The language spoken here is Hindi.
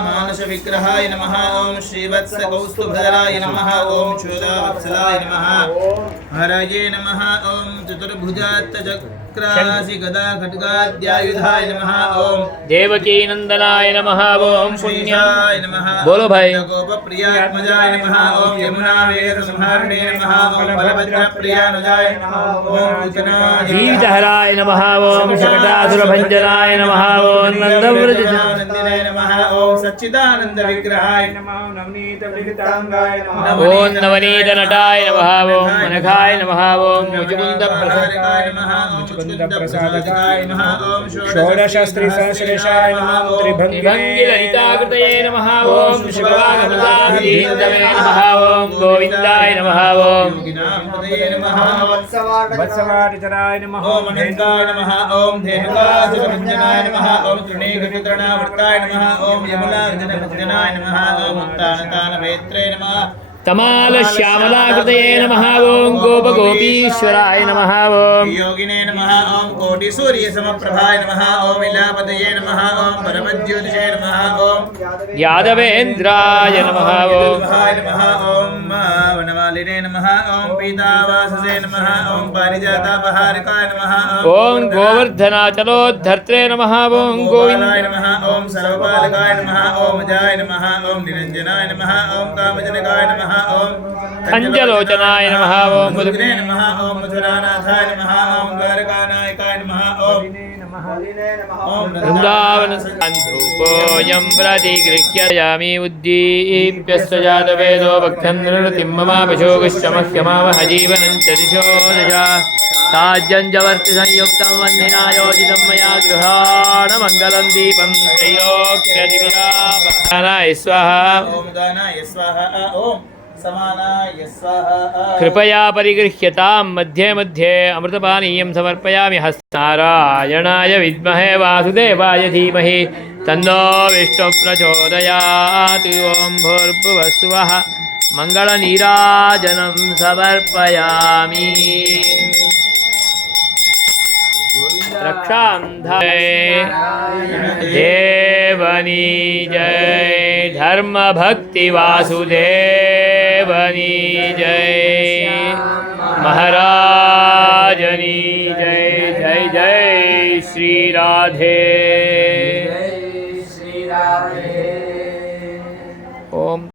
मानस विग्रहाय नमः। ओम श्रीवत्स कौस्तुभधराय नमः। ओम चूडावत्सलाय नमः। हरये नमः। ओम चतुर्भुजात्तचक्रासि गदा खड्गाद्यायुधाय नमः। ओम देवकी नंदनाय नमः। ओम पुण्याय नमः। बोलो भाई। गोपप्रियात्मजाय नमः। ओम यमुना वेद संहारणे नमः। ओम बलभद्रप्रियानुजाय नमः। ओम गीतहराय नमः। ओम शकटासुरभञ्जनाय नमः। ओम नंदव्रजनंदिने नमः। ओम सच्चिदानंद विग्रहाय नमः। नवनीत विदितांगाय नमः। ओम नवनीत नटाय नमः। ओम मनखाय नमः। ओम मुचुकुंद प्रसादकाय नमः। मुचुकुंद प्रसादकाय नमः। ओम षोडशस्त्री सहस्रेशाय नमः। त्रिभंगी ललिताकृतये नमः। ओम शिववागमदाधीन्दवे नमः। ओम गोविंदाय नमः। ओम योगिनामपदये नमः। वत्सवादितराय नमः। ओम अनंताय नमः। ओम धेनुकासुरभञ्जनाय नमः। ओम तृणीकृततृणावर्ताय नमः। ओम यमुनार्जुनभञ्जनाय नमः। ओम उत्तानतानवेत्रे नमः। तमाल श्यामलाकृतये नमः। ओम गोपगोपीश्वराय नमः। ओम योगिने नमः। ओम कोटि सूर्य समप्रभाय नमः। ओम इलापतये नमः। ओम परमज्योतिषे नमः। ओम यादवेन्द्राय नमः। ओम नमः। ओम वनमालिने नमः। ओम पीतावाससे नमः। ओम पारिजातापहारिकाय नमः। ओम गोवर्धनाचलोद्धर्त्रे नमः। ओम गोविंदाय नमः। ओम सर्वपालकाय नमः। ओम अजाय नमः। ओम निरंजनाय नमः। ओम कामजनकाय नमः। ओम अंजलोचनाय नमः। ओम मुद्गने नमः। ओम मथुरानाथाय नमः। ओम द्वारकानायकाय नमः। ओम वृंदावन संधूपोऽयं प्रतिगृह्ययामि उद्दीप्यस्य जातवेदो भक्तन्द्रनृतिं ममापशोकश्चमह्यमावह जीवनं च दिशो दशा ताज्यं च वर्ति संयुक्तं वह्निनायोजितं मया गृहाण मङ्गलं दीपं त्रयोक्यदिविरापहानाय स्वाहा। ओम दानाय स्वाहा। ओम समानाय स्वाहा। कृपया परिगृह्यतां मध्ये मध्ये अमृतपानीयं समर्पयामि हस्तारायणाय विद्महे वासुदेवाय धीमहि तन्नो विष्णुः प्रचोदयात्। ओं भूर्भुवः स्वः मङ्गलनीराजनं समर्पयामि। रक्षान्धाय देवनी जय धर्म भक्ति वासुदेवनी जय महाराजनी जय जय जय श्री राधे।